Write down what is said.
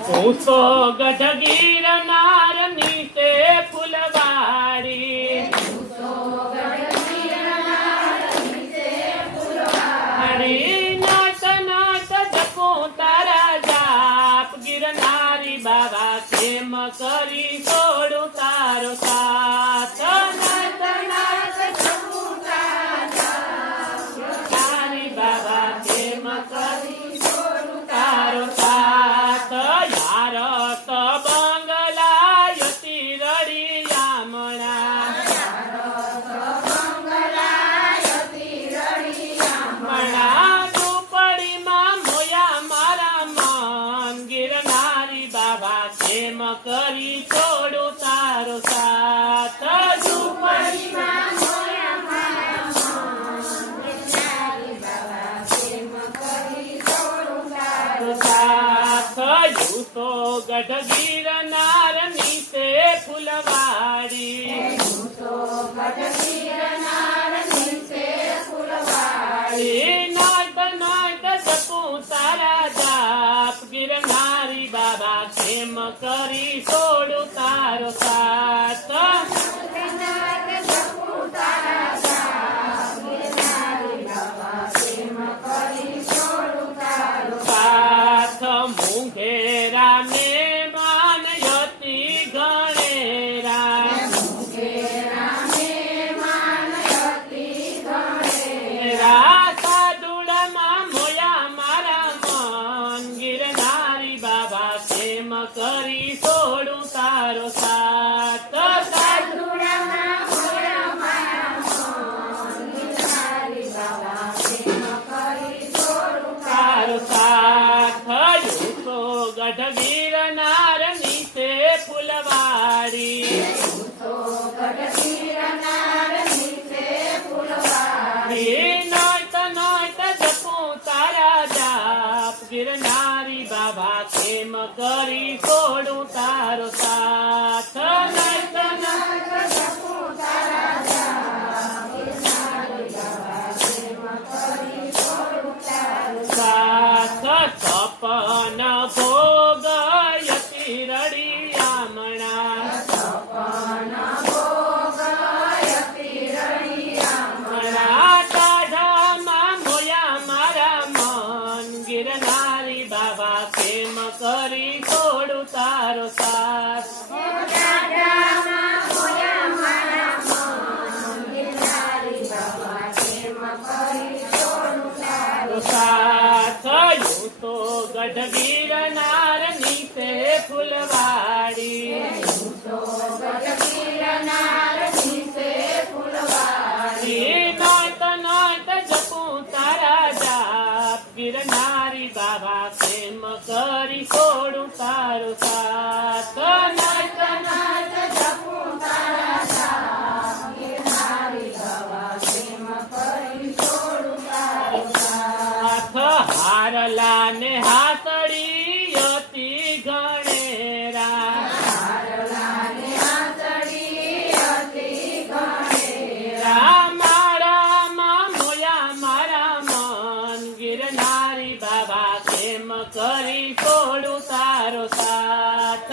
હું તો ગઢ ગિરનાર નીચે ફૂલવાડી નાચ નાચ જપું તારા જાપ ગિરનારી બાબા કેમ કરી છોડું તારો સાથ નાચ નાચ જપું તારા જાપ ગિરનારી બાબા કેમ કરી છોડું તારો સાથ યાર તો બંગલાયતી રડિયામણા કેમ કરી છોડું તારો સાથ ઝૂંપડીમાં મોયા મારા ગિરનારી બાબા કેમ કરી છોડું તારો સાથ હું તો ગઢ ગિરનાર નીચે ફૂલવાડી નાટ નાટ જપું તારા જાપ ગિરનારી બાબા કેમ કરી છોડું તારો સાથ સાથ મુંઘેરા મહેમાન યતી ગણેરા સાધુડામાં મોયા મારા મન ગિરનારી બાબા કેમ કરી છોડું તારો સાથ સાધુડામાં મોયા મારા મન ગિરનારી બાબા કેમ કરી છોડું તારો સાથ હું તો ગઢ ગિરનાર નીચે ફૂલવાડી નાટ નાટ જપું તારા જાપ ગિરનારી બાબા કેમ કરી છોડું તારો સાથ નાટ નાટ જપું તારા જાપ ગિરનારી બાબા કેમ કરી છોડું તારો સાથ સપન ભોગયતી રડિયામણા ગિરનારી બાબા કેમ કરી છોડું તારો સાથ સાથ હું તો ગઢ ગિરનાર નીચે ફૂલવાડી નાટ નાટ જપું તારા જાપ ગિરનારી બાબા કેમ કરી છોડું તારો સાથ નાટ નાટ જપું તારા જાપ ગિરનારી બાબા કેમ કરી છોડું તારો સાથ હારલા ને હાથડી અતિ ગણેરા ગિરનારી બાબા કેમ કરી છોડું તારો સાથ